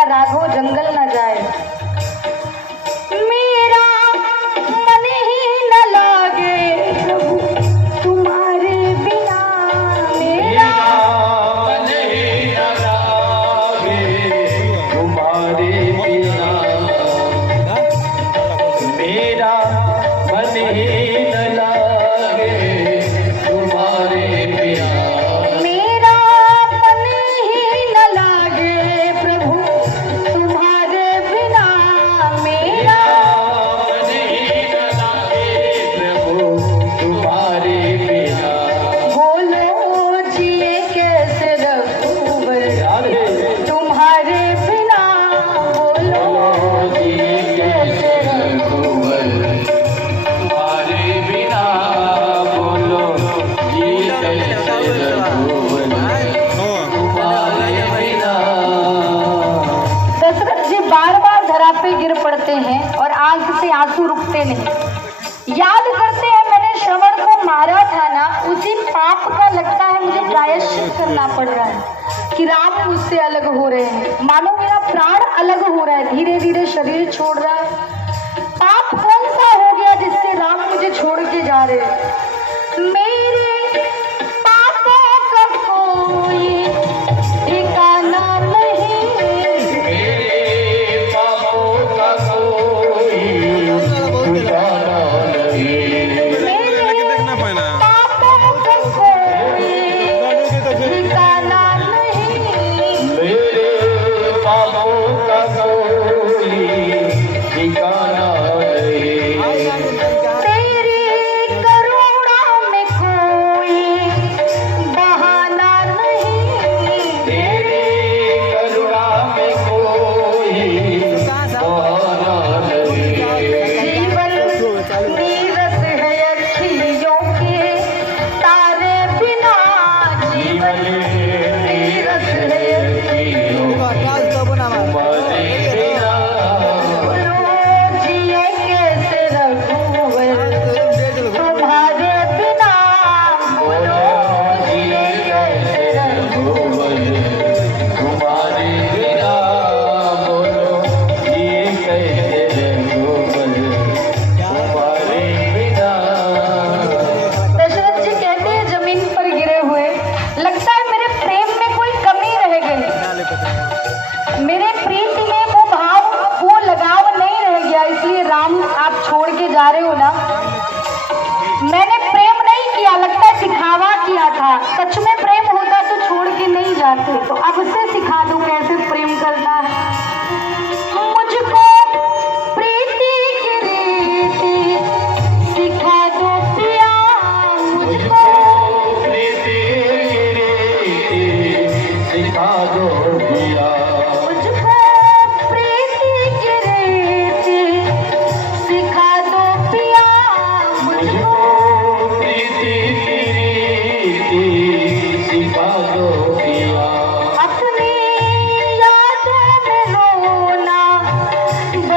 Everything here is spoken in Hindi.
मेरा राघव जंगल न जाए। मेरा मन ही न लागे प्रभु तुम्हारे बिना, मेरा मन ही न लागे तुम्हारे बिना, मेरा मन ही न लागे तुम्हारे बिना, मेरा मन ही न लागे प्रभु तुम्हारे बिना, मेरा मन ही न लागे प्रभु तुम्हारे बिना। बोलो जिए कैसे रघुवर तुम्हारे बिना, बोलो जिए कैसे रघुवर तुम्हारे बिना, बोलो जी कैसे रघुवर तुम्हारे बिना। दशरथ जी बार बार धरा पे गिर पड़ते हैं और आंख से आंसू रुकते नहीं। याद करते हैं मैंने श्रवण को मारा था ना, उसी पाप का लगता है मुझे प्रायश्चित करना पड़ रहा है कि राम मुझसे अलग हो रहे हैं, मानो मेरा प्राण अलग हो रहा है, धीरे धीरे शरीर छोड़ रहा है। पाप कौन सा हो गया जिससे राम मुझे छोड़ के जा रहे हैं?